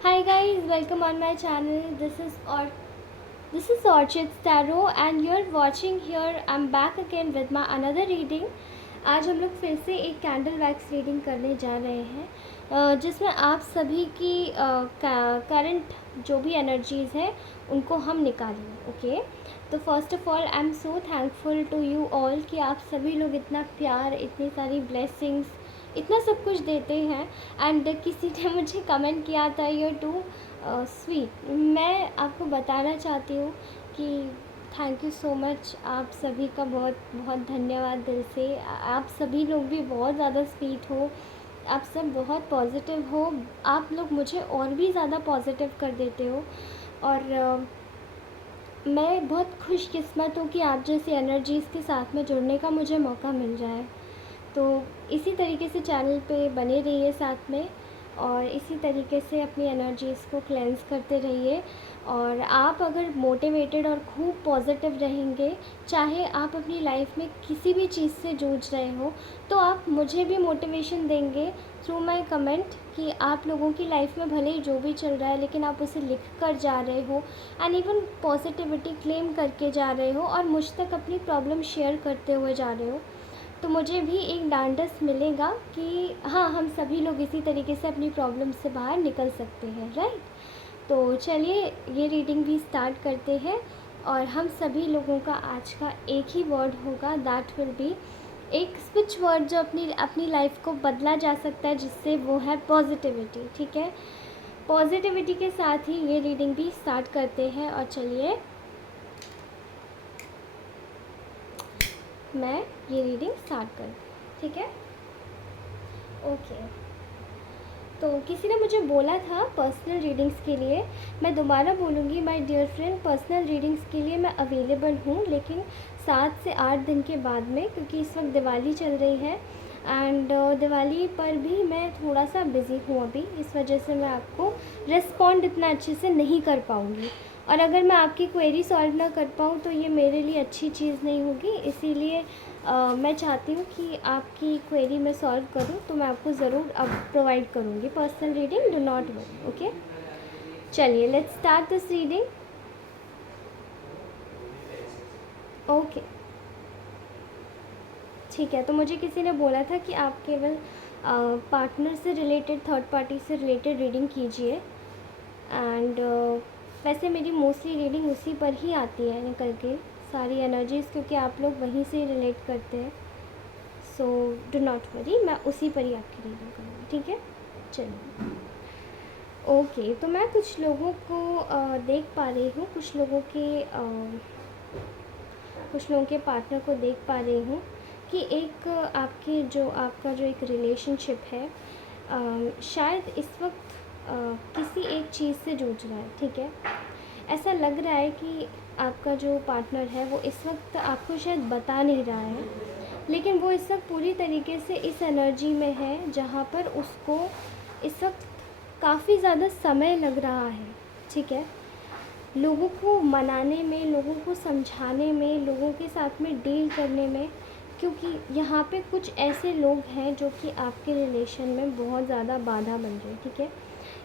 Hi guys, welcome on my channel. This is Orchid Tarot and you're watching here. I'm back again with my another reading. आज हम लोग फिर से एक candle wax reading करने जा रहे हैं जिसमें आप सभी की करंट जो भी एनर्जीज़ हैं उनको हम निकालेंगे। ओके, तो first of all I am so thankful to you all कि आप सभी लोग इतना प्यार, इतनी सारी ब्लेसिंग्स, इतना सब कुछ देते हैं। एंड किसी ने मुझे कमेंट किया था यू टू स्वीट। मैं आपको बताना चाहती हूँ कि थैंक यू सो मच। आप सभी का बहुत बहुत धन्यवाद दिल से। आप सभी लोग भी बहुत ज़्यादा स्वीट हो, आप सब बहुत पॉजिटिव हो। आप लोग मुझे और भी ज़्यादा पॉजिटिव कर देते हो और मैं बहुत खुशकिस्मत हूँ कि आप जैसी एनर्जीज़ के साथ में जुड़ने का मुझे मौका मिल जाए। तो इसी तरीके से चैनल पे बने रहिए साथ में और इसी तरीके से अपनी एनर्जीज़ को क्लेंस करते रहिए। और आप अगर मोटिवेटेड और खूब पॉजिटिव रहेंगे, चाहे आप अपनी लाइफ में किसी भी चीज़ से जूझ रहे हो, तो आप मुझे भी मोटिवेशन देंगे थ्रू माई कमेंट कि आप लोगों की लाइफ में भले ही जो भी चल रहा है लेकिन आप उसे लिख कर जा रहे हो एंड इवन पॉजिटिविटी क्लेम करके जा रहे हो और मुझ तक अपनी प्रॉब्लम शेयर करते हुए जा रहे हो। तो मुझे भी एक डांडस मिलेगा कि हाँ, हम सभी लोग इसी तरीके से अपनी प्रॉब्लम से बाहर निकल सकते हैं, राइट। तो चलिए ये रीडिंग भी स्टार्ट करते हैं और हम सभी लोगों का आज का एक ही वर्ड होगा, दैट विल बी एक स्विच वर्ड जो अपनी अपनी लाइफ को बदला जा सकता है, जिससे वो है पॉजिटिविटी। ठीक है, पॉजिटिविटी के साथ ही ये रीडिंग भी स्टार्ट करते हैं और चलिए मैं ये रीडिंग स्टार्ट करती हूँ। ठीक है, ओके। तो किसी ने मुझे बोला था पर्सनल रीडिंग्स के लिए, मैं दोबारा बोलूँगी my dear friend, personal readings के लिए मैं अवेलेबल हूँ, लेकिन 7 से 8 दिन के बाद में, क्योंकि इस वक्त दिवाली चल रही है एंड दिवाली पर भी मैं थोड़ा सा बिज़ी हूँ अभी, इस वजह से मैं आपको रिस्पॉन्ड इतना अच्छे से नहीं कर पाऊँगी। और अगर मैं आपकी क्वेरी सॉल्व ना कर पाऊँ तो ये मेरे लिए अच्छी चीज़ नहीं होगी, इसीलिए मैं चाहती हूँ कि आपकी क्वेरी मैं सॉल्व करूँ, तो मैं आपको ज़रूर अब प्रोवाइड करूँगी personal reading, do not worry. Okay, चलिए let's start this reading. Okay, ठीक है। तो मुझे किसी ने बोला था कि आप केवल पार्टनर से रिलेटेड, थर्ड पार्टी से रिलेटेड रीडिंग कीजिए एंड वैसे मेरी मोस्टली रीडिंग उसी पर ही आती है निकल के सारी एनर्जीज़, क्योंकि आप लोग वहीं से रिलेट करते हैं। सो डू नॉट वरी, मैं उसी पर ही आपकी रीडिंग करूँगी। ठीक है, चलिए। ओके, तो मैं कुछ लोगों को देख पा रही हूँ, कुछ लोगों के पार्टनर को देख पा रही हूँ कि एक आपका जो एक रिलेशनशिप है शायद इस वक्त किसी एक चीज़ से जूझ रहा है। ठीक है, ऐसा लग रहा है कि आपका जो पार्टनर है वो इस वक्त आपको शायद बता नहीं रहा है, लेकिन वो इस वक्त पूरी तरीके से इस एनर्जी में है जहाँ पर उसको इस वक्त काफ़ी ज़्यादा समय लग रहा है। ठीक है, लोगों को मनाने में, लोगों को समझाने में, लोगों के साथ में डील करने में, क्योंकि यहाँ पे कुछ ऐसे लोग हैं जो कि आपके रिलेशन में बहुत ज़्यादा बाधा बन रहे हैं। ठीक है,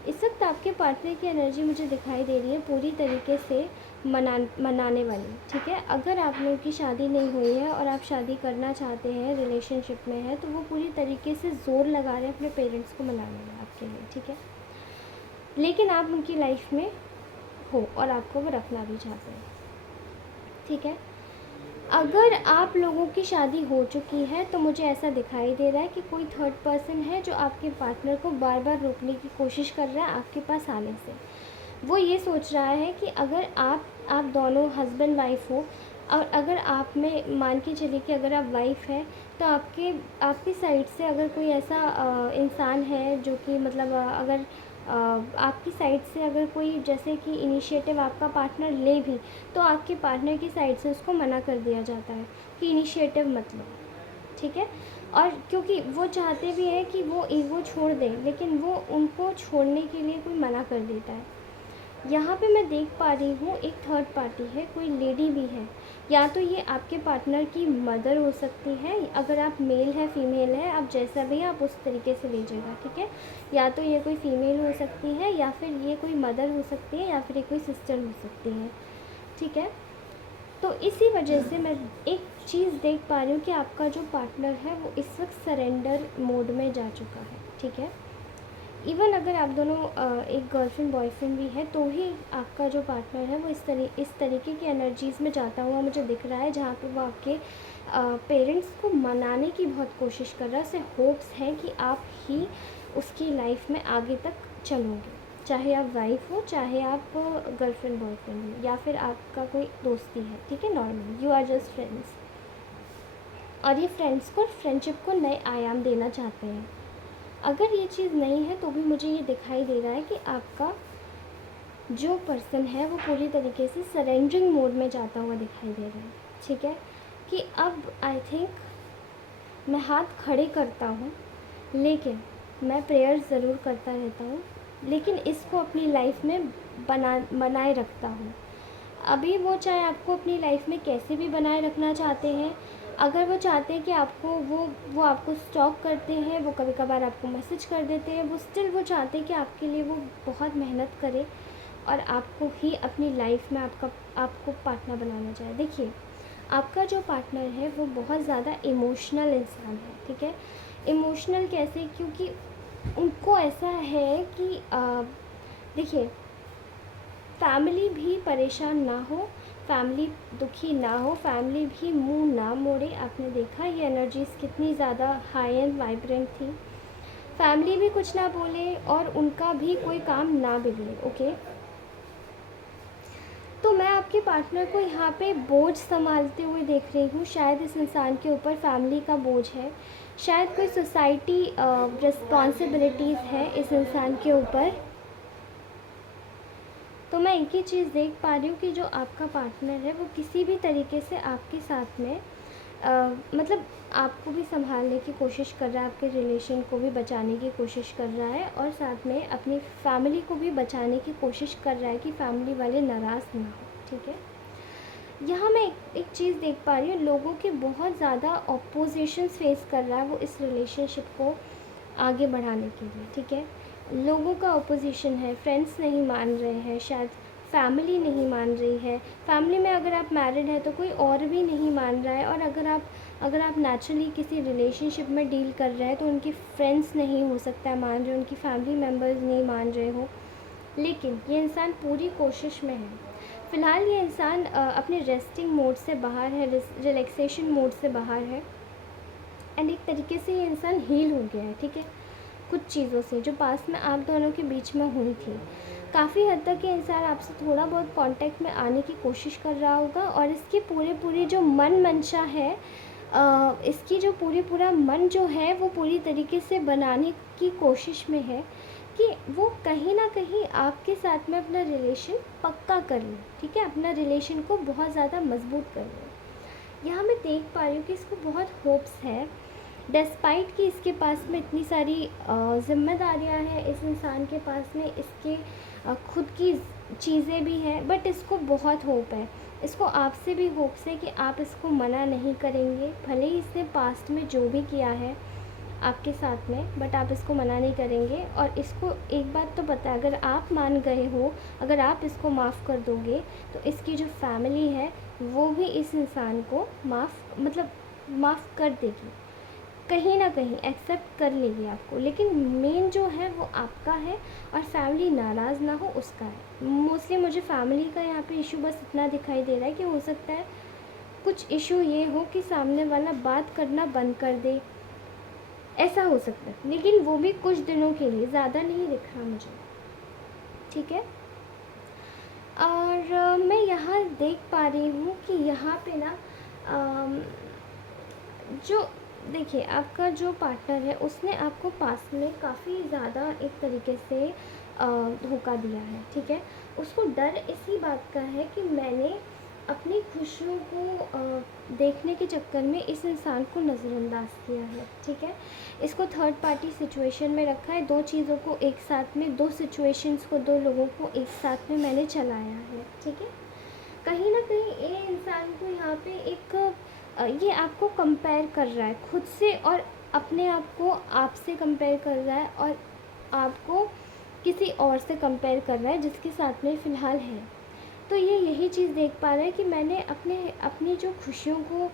इस वक्त आपके पार्टनर की एनर्जी मुझे दिखाई दे रही है पूरी तरीके से मनाने वाली। ठीक है, अगर आप लोगों की शादी नहीं हुई है और आप शादी करना चाहते हैं, रिलेशनशिप में है, तो वो पूरी तरीके से ज़ोर लगा रहे हैं अपने पेरेंट्स को मनाने में आपके लिए। ठीक है, लेकिन आप उनकी लाइफ में हो और आपको वो रखना भी चाहते हैं। ठीक है, अगर आप लोगों की शादी हो चुकी है तो मुझे ऐसा दिखाई दे रहा है कि कोई थर्ड पर्सन है जो आपके पार्टनर को बार बार रोकने की कोशिश कर रहा है आपके पास आने से। वो ये सोच रहा है कि अगर आप दोनों हस्बैंड वाइफ हो और अगर आप में मान के चलिए कि अगर आप वाइफ है, तो आपकी साइड से अगर कोई ऐसा इंसान है जो कि मतलब अगर आपकी साइड से अगर कोई जैसे कि इनिशिएटिव आपका पार्टनर ले भी, तो आपके पार्टनर की साइड से उसको मना कर दिया जाता है कि इनिशिएटिव मत लो। ठीक है, और क्योंकि वो चाहते भी हैं कि वो ईगो छोड़ दें, लेकिन वो उनको छोड़ने के लिए कोई मना कर देता है। यहाँ पे मैं देख पा रही हूँ एक थर्ड पार्टी है, कोई लेडी भी है या तो ये आपके पार्टनर की मदर हो सकती है, अगर आप मेल है फीमेल है, आप जैसा भी आप उस तरीके से लीजिएगा, ठीक है। या तो ये कोई फीमेल हो सकती है, या फिर ये कोई मदर हो सकती है, या फिर ये कोई सिस्टर हो सकती है, ठीक है। तो इसी वजह से मैं एक चीज़ देख पा रही हूँ कि आपका जो पार्टनर है वो इस वक्त सरेंडर मोड में जा चुका है, ठीक है। इवन अगर आप दोनों एक गर्लफ्रेंड बॉयफ्रेंड भी है, तो ही आपका जो पार्टनर है वो इस तरीके की एनर्जीज़ में जाता हुआ मुझे दिख रहा है, जहाँ पे वो आपके पेरेंट्स को मनाने की बहुत कोशिश कर रहा है। उसे होप्स हैं कि आप ही उसकी लाइफ में आगे तक चलोगे, चाहे आप वाइफ हो, चाहे आप गर्लफ्रेंड बॉयफ्रेंड हो, या फिर आपका कोई दोस्ती है, ठीक है, normal, you are just friends. और ये फ्रेंड्स को, फ्रेंडशिप को नए आयाम देना चाहते हैं। अगर ये चीज़ नहीं है तो भी मुझे ये दिखाई दे रहा है कि आपका जो पर्सन है वो पूरी तरीके से सरेंडरिंग मोड में जाता हुआ दिखाई दे रहा है, ठीक है। कि अब आई थिंक मैं हाथ खड़े करता हूँ, लेकिन मैं प्रेयर ज़रूर करता रहता हूँ, लेकिन इसको अपनी लाइफ में बनाए रखता हूँ। अभी वो चाहे आपको अपनी लाइफ में कैसे भी बनाए रखना चाहते हैं, अगर वो चाहते हैं कि आपको वो आपको स्टॉक करते हैं, वो कभी कभार आपको मैसेज कर देते हैं, वो स्टिल वो चाहते हैं कि आपके लिए वो बहुत मेहनत करे और आपको ही अपनी लाइफ में आपको पार्टनर बनाना चाहे। देखिए, आपका जो पार्टनर है वो बहुत ज़्यादा इमोशनल इंसान है, ठीक है। इमोशनल कैसे? क्योंकि उनको ऐसा है कि देखिए, फैमिली भी परेशान ना हो, फैमिली दुखी ना हो, फैमिली भी मुंह ना मोड़े। आपने देखा ये एनर्जीज़ कितनी ज़्यादा हाई एंड वाइब्रेंट थी। फैमिली भी कुछ ना बोले और उनका भी कोई काम ना बिगड़े, ओके। तो मैं आपके पार्टनर को यहाँ पे बोझ संभालते हुए देख रही हूँ। शायद इस इंसान के ऊपर फैमिली का बोझ है, शायद कोई सोसाइटी रिस्पॉन्सिबिलिटीज़ है इस इंसान के ऊपर। तो मैं एक ही चीज़ देख पा रही हूँ कि जो आपका पार्टनर है वो किसी भी तरीके से आपके साथ में मतलब आपको भी संभालने की कोशिश कर रहा है, आपके रिलेशन को भी बचाने की कोशिश कर रहा है, और साथ में अपनी फैमिली को भी बचाने की कोशिश कर रहा है कि फैमिली वाले नाराज़ ना हो, ठीक है। यहाँ मैं एक चीज़ देख पा रही हूँ, लोगों के बहुत ज़्यादा अपोजिशन फेस कर रहा है वो इस रिलेशनशिप को आगे बढ़ाने के लिए, ठीक है। लोगों का अपोजिशन है, फ्रेंड्स नहीं मान रहे हैं, शायद फैमिली नहीं मान रही है। फैमिली में अगर आप मैरिड है तो कोई और भी नहीं मान रहा है, और अगर आप नेचुरली किसी रिलेशनशिप में डील कर रहे हैं तो उनकी फ्रेंड्स नहीं हो सकता है मान रहे, उनकी फैमिली मेम्बर्स नहीं मान रहे हो। लेकिन ये इंसान पूरी कोशिश में है। फ़िलहाल ये इंसान अपने रेस्टिंग मोड से बाहर है, रिलैक्सेशन मोड से बाहर है, एंड एक तरीके से ये इंसान हील हो गया है, ठीक है, कुछ चीज़ों से जो पास में आप दोनों के बीच में हुई थी। काफ़ी हद तक ये इंसान आपसे थोड़ा बहुत कांटेक्ट में आने की कोशिश कर रहा होगा, और इसकी पूरी जो मन मंशा है, इसकी जो पूरा मन जो है वो पूरी तरीके से बनाने की कोशिश में है कि वो कहीं ना कहीं आपके साथ में अपना रिलेशन पक्का कर ले, ठीक है, अपना रिलेशन को बहुत ज़्यादा मजबूत कर ले। यहाँ मैं देख पा रही हूँ कि इसको बहुत होप्स है, डिस्पाइट कि इसके पास में इतनी सारी ज़िम्मेदारियाँ हैं, इस इंसान के पास में इसके खुद की चीज़ें भी हैं, बट इसको बहुत होप है, इसको आपसे भी होप्स है कि आप इसको मना नहीं करेंगे, भले ही इसने पास्ट में जो भी किया है आपके साथ में, बट आप इसको मना नहीं करेंगे। और इसको एक बात तो पता है, अगर आप मान गए हो, अगर आप इसको माफ़ कर दोगे, तो इसकी जो फैमिली है वो भी इस इंसान को माफ़ कर देगी, कहीं ना कहीं एक्सेप्ट कर लेगी आपको। लेकिन मेन जो है वो आपका है, और फैमिली नाराज़ ना हो उसका है। मोस्टली मुझे फैमिली का यहाँ पे इशू बस इतना दिखाई दे रहा है कि हो सकता है कुछ इशू ये हो कि सामने वाला बात करना बंद कर दे, ऐसा हो सकता है, लेकिन वो भी कुछ दिनों के लिए, ज़्यादा नहीं दिख रहा मुझे, ठीक है। और मैं यहाँ देख पा रही हूँ कि यहाँ पे ना जो देखिए, आपका जो पार्टनर है उसने आपको पास में काफ़ी ज़्यादा एक तरीके से धोखा दिया है, ठीक है। उसको डर इसी बात का है कि मैंने अपनी खुशियों को देखने के चक्कर में इस इंसान को नज़रअंदाज किया है, ठीक है। इसको थर्ड पार्टी सिचुएशन में रखा है, दो चीज़ों को एक साथ में, दो सिचुएशंस को, दो लोगों को एक साथ में मैंने चलाया है, ठीक है। कहीं ना कहीं ये इंसान को यहाँ पे एक ये आपको कंपेयर कर रहा है खुद से, और अपने आप को आपसे कंपेयर कर रहा है, और आपको किसी और से कंपेयर कर रहा है जिसके साथ में फ़िलहाल है। तो ये यही चीज़ देख पा रहा है कि मैंने अपनी जो खुशियों को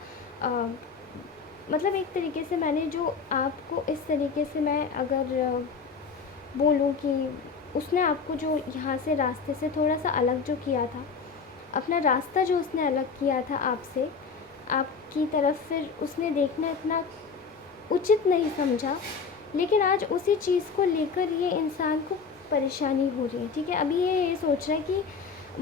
मतलब एक तरीके से मैंने जो आपको इस तरीके से, मैं अगर बोलूँ कि उसने आपको जो यहाँ से रास्ते से थोड़ा सा अलग जो किया था, अपना रास्ता जो उसने अलग किया था आपसे, आपकी तरफ फिर उसने देखना इतना उचित नहीं समझा। लेकिन आज उसी चीज़ को लेकर ये इंसान को परेशानी हो रही है, ठीक है। अभी ये सोच रहा है कि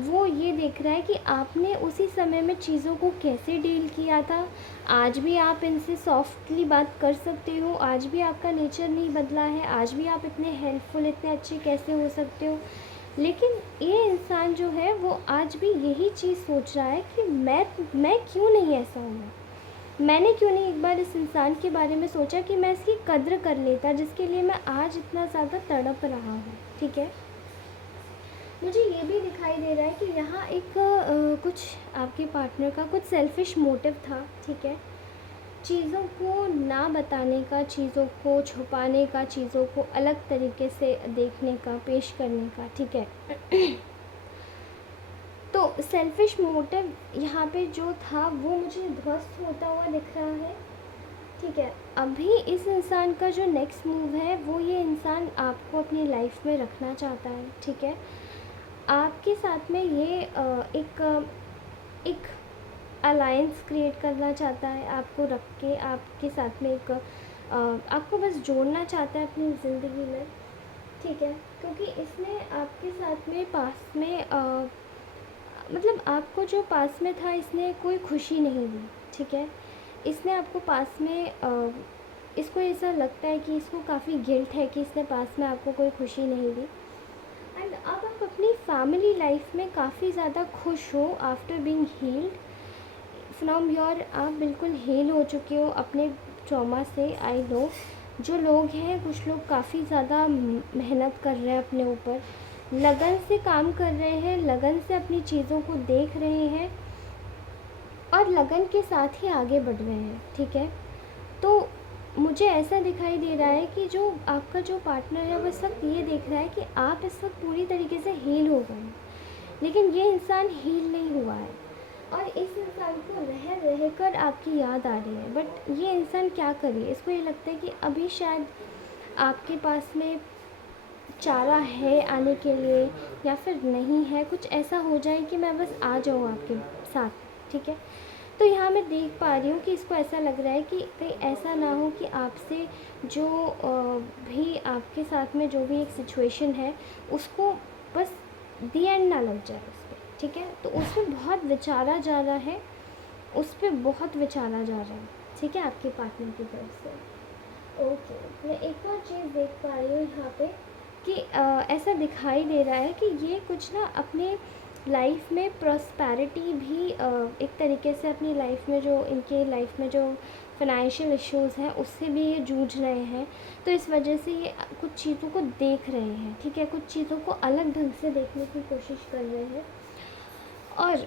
वो ये देख रहा है कि आपने उसी समय में चीज़ों को कैसे डील किया था। आज भी आप इनसे सॉफ्टली बात कर सकते हो, आज भी आपका नेचर नहीं बदला है, आज भी आप इतने हेल्पफुल, इतने अच्छे कैसे हो सकते हो। लेकिन ये इंसान जो है वो आज भी यही चीज़ सोच रहा है कि मैं क्यों नहीं ऐसा हूँ, मैंने क्यों नहीं एक बार इस इंसान के बारे में सोचा कि मैं इसकी कद्र कर लेता, जिसके लिए मैं आज इतना ज़्यादा तड़प रहा हूँ, ठीक है। मुझे ये भी दिखाई दे रहा है कि यहाँ एक कुछ आपके पार्टनर का कुछ सेल्फिश मोटिव था, ठीक है। चीज़ों को ना बताने का, चीज़ों को छुपाने का, चीज़ों को अलग तरीके से देखने का, पेश करने का, ठीक है। तो सेल्फिश मोटिव यहाँ पे जो था वो मुझे ध्वस्त होता हुआ दिख रहा है, ठीक है। अभी इस इंसान का जो नेक्स्ट मूव है वो ये इंसान आपको अपनी लाइफ में रखना चाहता है, ठीक है। आपके साथ में ये एक अलायंस क्रिएट करना चाहता है, आपको रख के आपके साथ में एक आपको बस जोड़ना चाहता है अपनी ज़िंदगी में, ठीक है। क्योंकि इसने आपके साथ में पास में मतलब आपको जो पास में था इसने कोई खुशी नहीं दी, ठीक है। इसने आपको पास में इसको ऐसा लगता है कि इसको काफ़ी गिल्ट है कि इसने पास में आपको कोई खुशी नहीं दी। एंड अब आप अपनी फैमिली लाइफ में काफ़ी ज़्यादा खुश हो after being healed from your, आप बिल्कुल हील हो चुके हो अपने ट्रॉमा से। आई नो जो लोग हैं, कुछ लोग काफ़ी ज़्यादा मेहनत कर रहे हैं अपने ऊपर, लगन से काम कर रहे हैं, लगन से अपनी चीज़ों को देख रहे हैं और लगन के साथ ही आगे बढ़ रहे हैं, ठीक है। तो मुझे ऐसा दिखाई दे रहा है कि जो आपका जो पार्टनर है वो इस वक्त ये देख रहा है कि आप इस वक्त पूरी तरीके से हील हो गए, लेकिन ये इंसान हील नहीं हुआ है और इस इंसान को रह कर आपकी याद आ रही है। बट ये इंसान क्या करे, इसको ये लगता है कि अभी शायद आपके पास में चारा है आने के लिए या फिर नहीं है, कुछ ऐसा हो जाए कि मैं बस आ जाऊँ आपके साथ, ठीक है। तो यहाँ मैं देख पा रही हूँ कि इसको ऐसा लग रहा है कि कहीं ऐसा ना हो कि आपसे जो भी आपके साथ में जो भी एक सिचुएशन है उसको बस दी एंड ना लग जाए उस पर, ठीक है। तो उस पर बहुत विचारा जा रहा है, उस पर बहुत विचारा जा रहा है, ठीक है, आपके पार्टनर की तरफ से। ओके, मैं एक और चीज़ देख पा रही हूँ यहाँ पे कि ऐसा दिखाई दे रहा है कि ये कुछ ना अपने लाइफ में प्रॉस्पेरिटी भी एक तरीके से अपनी लाइफ में जो इनके लाइफ में जो फाइनेंशियल इश्यूज़ हैं उससे भी ये जूझ रहे हैं। तो इस वजह से ये कुछ चीज़ों को देख रहे हैं, ठीक है, कुछ चीज़ों को अलग ढंग से देखने की कोशिश कर रहे हैं। और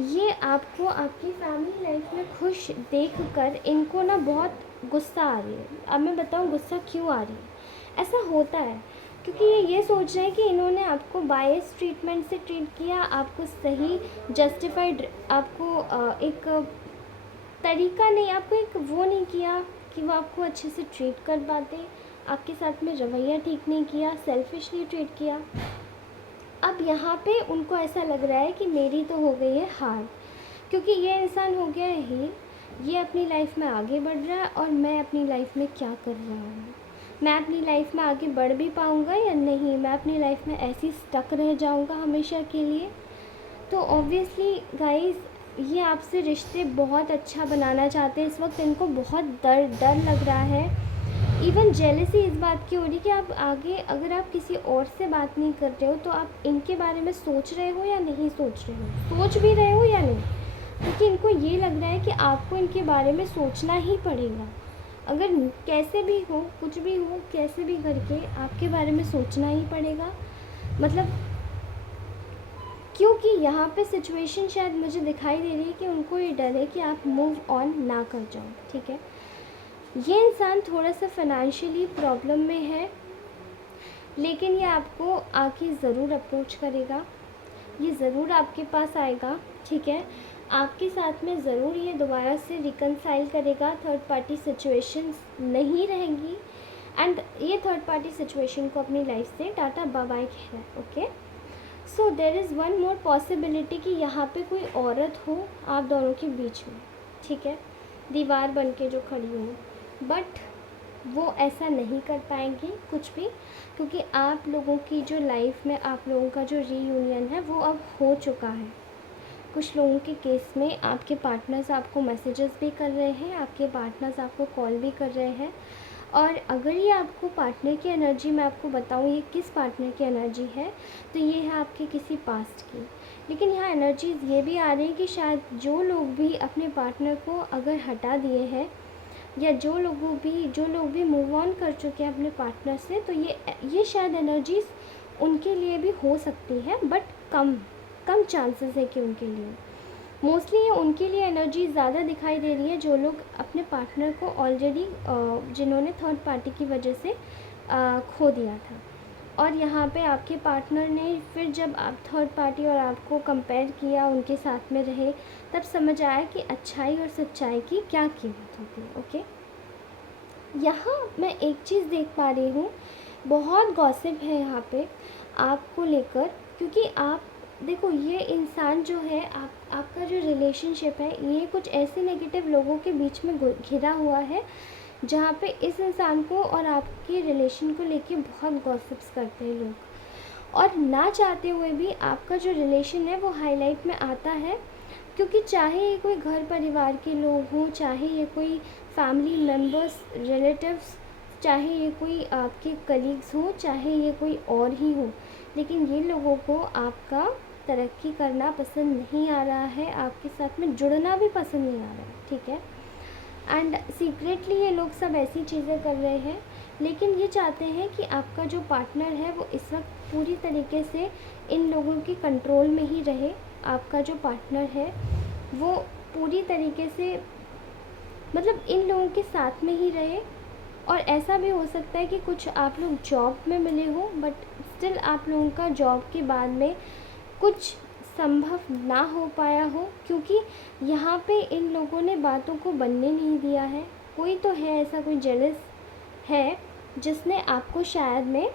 ये आपको आपकी फैमिली लाइफ में खुश देखकर इनको ना बहुत गुस्सा आ रही है। अब मैं बताऊँ गुस्सा क्यों आ रही है। ऐसा होता है क्योंकि ये सोच रहे हैं कि इन्होंने आपको बायस ट्रीटमेंट से ट्रीट किया, आपको सही जस्टिफाइड आपको एक तरीका नहीं, आपको एक वो नहीं किया कि वो आपको अच्छे से ट्रीट कर पाते, आपके साथ में रवैया ठीक नहीं किया, सेल्फिशली ट्रीट किया। अब यहाँ पे उनको ऐसा लग रहा है कि मेरी तो हो गई है हार, क्योंकि ये इंसान हो गया है हील, ये अपनी लाइफ में आगे बढ़ रहा है और मैं अपनी लाइफ में क्या कर रहा हूँ, मैं अपनी लाइफ में आगे बढ़ भी पाऊँगा या नहीं, मैं अपनी लाइफ में ऐसी स्टक रह जाऊँगा हमेशा के लिए। तो ऑब्वियसली गाइस ये आपसे रिश्ते बहुत अच्छा बनाना चाहते हैं, इस वक्त इनको बहुत डर लग रहा है। इवन जेलसी इस बात की हो रही कि आप आगे अगर आप किसी और से बात नहीं कर रहे हो तो आप इनके बारे में सोच रहे हो या नहीं सोच रहे हो, सोच भी रहे हो या नहीं, क्योंकि इनको ये लग रहा है कि आपको इनके बारे में सोचना ही पड़ेगा। अगर कैसे भी हो, कुछ भी हो, कैसे भी करके आपके बारे में सोचना ही पड़ेगा। मतलब क्योंकि यहाँ पे सिचुएशन शायद मुझे दिखाई दे रही है कि उनको ये डर है कि आप मूव ऑन ना कर जाओ, ठीक है। ये इंसान थोड़ा सा फाइनेंशियली प्रॉब्लम में है, लेकिन ये आपको आके ज़रूर अप्रोच करेगा, ये ज़रूर आपके पास आएगा, ठीक है। आपके साथ में ज़रूर ये दोबारा से रिकनसाइल करेगा, थर्ड पार्टी सिचुएशंस नहीं रहेंगी, एंड ये थर्ड पार्टी सिचुएशन को अपनी लाइफ से टाटा बाय बाय कह रहा है, okay. So there is one more possibility कि यहाँ पे कोई औरत हो आप दोनों के बीच में, ठीक है, दीवार बन के जो खड़ी हो, बट वो ऐसा नहीं कर पाएंगी कुछ भी, क्योंकि आप लोगों की जो लाइफ में आप लोगों का जो रीयूनियन है वो अब हो चुका है। कुछ लोगों के केस में आपके पार्टनर्स आपको मैसेजेस भी कर रहे हैं, आपके पार्टनर्स आपको कॉल भी कर रहे हैं, और अगर ये आपको पार्टनर की एनर्जी मैं आपको बताऊँ ये किस पार्टनर की एनर्जी है, तो ये है आपके किसी पास्ट की। लेकिन यहाँ एनर्जीज़ ये भी आ रही है कि शायद जो लोग भी अपने पार्टनर को अगर हटा दिए हैं, या जो लोग भी मूव ऑन कर चुके हैं अपने पार्टनर से, तो ये शायद एनर्जीज़ उनके लिए भी हो सकती है, बट कम चांसेस है कि उनके लिए। मोस्टली ये उनके लिए एनर्जी ज़्यादा दिखाई दे रही है जो लोग अपने पार्टनर को ऑलरेडी जिन्होंने थर्ड पार्टी की वजह से खो दिया था। और यहाँ पे आपके पार्टनर ने फिर जब आप थर्ड पार्टी और आपको कंपेयर किया, उनके साथ में रहे, तब समझ आया कि अच्छाई और सच्चाई की क्या कीमत होती है, ओके। यहाँ मैं एक चीज़ देख पा रही हूँ, बहुत गॉसिप है यहाँ पे आपको लेकर, क्योंकि आप देखो ये इंसान जो है आपका जो रिलेशनशिप है ये कुछ ऐसे नेगेटिव लोगों के बीच में घिरा हुआ है, जहाँ पे इस इंसान को और आपके रिलेशन को लेके बहुत गॉसिप्स करते हैं लोग, और ना चाहते हुए भी आपका जो रिलेशन है वो हाईलाइट में आता है, क्योंकि चाहे ये कोई घर परिवार के लोग हों, चाहे ये कोई फैमिली मेम्बर्स, रिलेटिव्स, चाहे ये कोई आपके कलीग्स हों, चाहे ये कोई और ही हो, लेकिन ये लोगों को आपका तरक्की करना पसंद नहीं आ रहा है, आपके साथ में जुड़ना भी पसंद नहीं आ रहा है, ठीक है। एंड सीक्रेटली ये लोग सब ऐसी चीज़ें कर रहे हैं, लेकिन ये चाहते हैं कि आपका जो पार्टनर है वो इस वक्त पूरी तरीके से इन लोगों के कंट्रोल में ही रहे। आपका जो पार्टनर है वो पूरी तरीके से मतलब इन लोगों के साथ में ही रहे, और ऐसा भी हो सकता है कि कुछ आप लोग जॉब में मिले हो, बट स्टिल आप लोगों का जॉब के बाद में कुछ संभव ना हो पाया हो, क्योंकि यहाँ पे इन लोगों ने बातों को बनने नहीं दिया है। कोई तो है ऐसा, कोई जेलस है जिसने आपको शायद में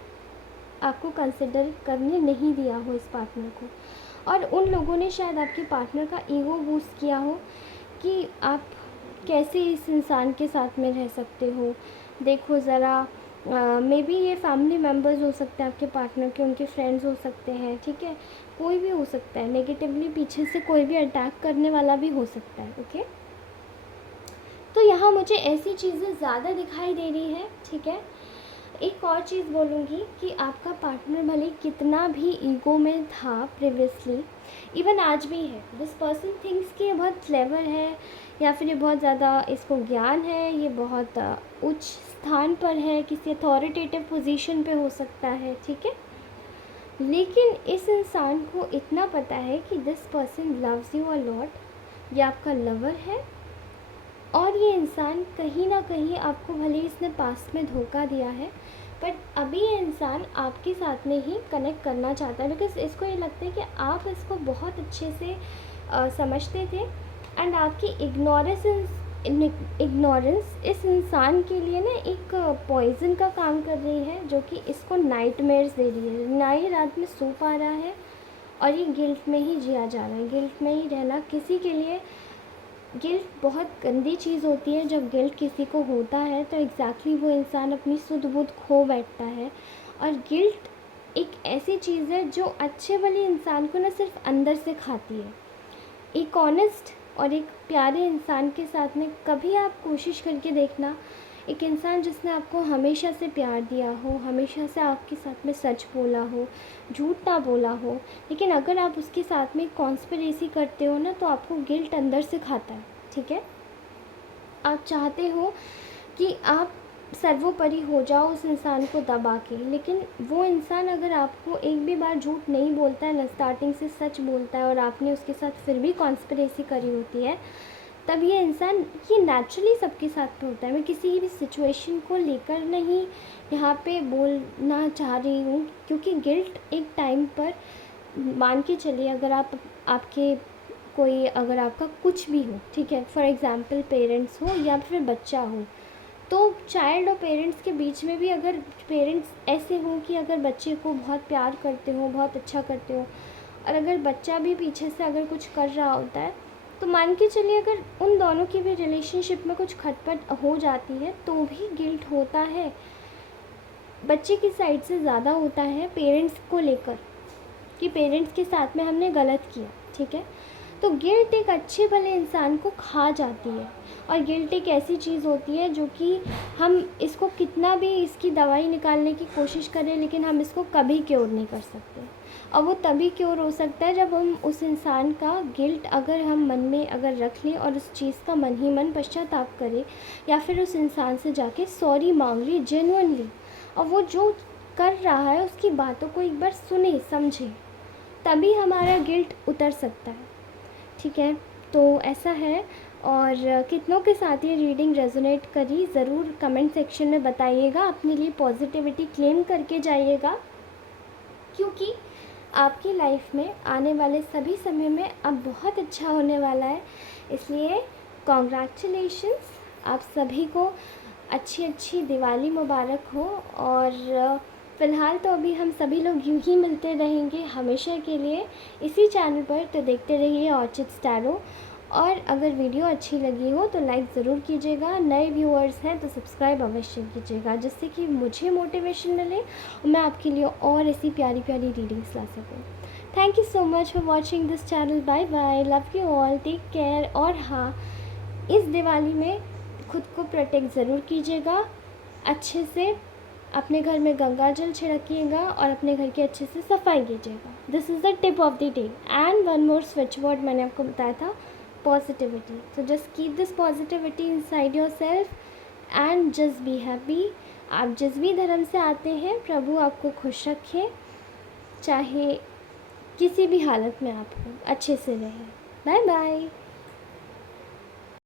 आपको कंसिडर करने नहीं दिया हो इस पार्टनर को, और उन लोगों ने शायद आपके पार्टनर का ईगो बूस्ट किया हो कि आप कैसे इस इंसान के साथ में रह सकते हो, देखो ज़रा। मे बी ये फैमिली मेम्बर्स हो सकते हैं आपके पार्टनर के, उनके फ्रेंड्स हो सकते हैं, ठीक है, कोई भी हो सकता है, नेगेटिवली पीछे से कोई भी अटैक करने वाला भी हो सकता है, ओके। तो यहाँ मुझे ऐसी चीज़ें ज़्यादा दिखाई दे रही है, ठीक है। एक और चीज़ बोलूँगी कि आपका पार्टनर भले कितना भी ईगो में था प्रीवियसली, इवन आज भी है, दिस पर्सन थिंक्स कि ये बहुत क्लेवर है, या फिर ये बहुत ज़्यादा इसको ज्ञान है, ये बहुत उच्च स्थान पर है, किसी अथॉरिटेटिव पोजीशन पे हो सकता है, ठीक है। लेकिन इस इंसान को इतना पता है कि this person loves you a lot, ये आपका लवर है, और ये इंसान कहीं ना कहीं आपको भले ही इसने पास्ट में धोखा दिया है, बट अभी ये इंसान आपके साथ में ही कनेक्ट करना चाहता है, बिकॉज इसको ये लगता है कि आप इसको बहुत अच्छे से समझते थे, एंड आपकी इग्नोरेंस इस इंसान के लिए ना एक पॉइजन का काम कर रही है, जो कि इसको नाइटमेयर्स दे रही है, ना ही रात में सो पा रहा है, और ये गिल्ट में ही जिया जा रहा है। गिल्ट में ही रहना किसी के लिए, गिल्ट बहुत गंदी चीज़ होती है। जब गिल्ट किसी को होता है तो एग्जैक्टली वो इंसान अपनी सुध बुध खो बैठता है, और गिल्ट एक ऐसी चीज़ है जो अच्छे वाले इंसान को ना सिर्फ अंदर से खाती है। एक ऑनेस्ट और एक प्यारे इंसान के साथ में कभी आप कोशिश करके देखना, एक इंसान जिसने आपको हमेशा से प्यार दिया हो, हमेशा से आपके साथ में सच बोला हो, झूठ ना बोला हो, लेकिन अगर आप उसके साथ में कॉन्स्पिरेसी करते हो ना, तो आपको गिल्ट अंदर से खाता है, ठीक है। आप चाहते हो कि आप सर्वोपरि हो जाओ उस इंसान को दबा के, लेकिन वो इंसान अगर आपको एक भी बार झूठ नहीं बोलता है ना, स्टार्टिंग से सच बोलता है और आपने उसके साथ फिर भी कॉन्स्पिरेसी करी होती है, तब ये इंसान, ये नेचुरली सबके साथ में होता है। मैं किसी भी सिचुएशन को लेकर नहीं यहाँ पे बोलना चाह रही हूँ, क्योंकि गिल्ट एक टाइम पर, मान के चलिए अगर आपके कोई, अगर आपका कुछ भी हो, ठीक है, फॉर एग्ज़ाम्पल पेरेंट्स हो या फिर बच्चा हो, तो चाइल्ड और पेरेंट्स के बीच में भी अगर पेरेंट्स ऐसे हों कि अगर बच्चे को बहुत प्यार करते हो, बहुत अच्छा करते हो, और अगर बच्चा भी पीछे से अगर कुछ कर रहा होता है, तो मान के चलिए अगर उन दोनों की भी रिलेशनशिप में कुछ खटपट हो जाती है तो भी गिल्ट होता है। बच्चे की साइड से ज़्यादा होता है पेरेंट्स को लेकर, कि पेरेंट्स के साथ में हमने गलत किया, ठीक है। तो गिल्ट एक अच्छे भले इंसान को खा जाती है, और गिल्ट एक ऐसी चीज़ होती है जो कि हम इसको कितना भी इसकी दवाई निकालने की कोशिश करें, लेकिन हम इसको कभी क्योर नहीं कर सकते। और वो तभी क्योर हो सकता है जब हम उस इंसान का गिल्ट अगर हम मन में अगर रख लें और उस चीज़ का मन ही मन पश्चाताप करें, या फिर उस इंसान से जाके सॉरी मांग लें जेन्युइनली, और वो जो कर रहा है उसकी बातों को एक बार सुने समझे, तभी हमारा गिल्ट उतर सकता है, ठीक है। तो ऐसा है। और कितनों के साथ ये रीडिंग रेजोनेट करी ज़रूर कमेंट सेक्शन में बताइएगा, अपने लिए पॉजिटिविटी क्लेम करके जाइएगा, क्योंकि आपकी लाइफ में आने वाले सभी समय में अब बहुत अच्छा होने वाला है। इसलिए कॉन्ग्रेचुलेशंस, आप सभी को अच्छी अच्छी दिवाली मुबारक हो। और फ़िलहाल तो अभी हम सभी लोग यूं ही मिलते रहेंगे हमेशा के लिए इसी चैनल पर, तो देखते रहिए ऑर्चिड्स टैरो। और अगर वीडियो अच्छी लगी हो तो लाइक ज़रूर कीजिएगा, नए व्यूअर्स हैं तो सब्सक्राइब अवश्य कीजिएगा, जिससे कि मुझे मोटिवेशन मिले और मैं आपके लिए और ऐसी प्यारी प्यारी रीडिंग्स ला सकूँ। Thank you so much for watching this channel. Bye bye, love you all, take care. और हाँ, इस दिवाली में खुद को प्रोटेक्ट ज़रूर कीजिएगा, अच्छे से अपने घर में गंगा जल छिड़किएगा और अपने घर की अच्छे से सफाई कीजिएगा। This is the tip of the day. And one more switch word मैंने आपको बताया था, positivity. So just keep this positivity inside your self and just be happy. आप जिस भी धर्म से आते हैं, प्रभु आपको खुश रखे, चाहे किसी भी हालत में आप हो, अच्छे से रहें। Bye bye.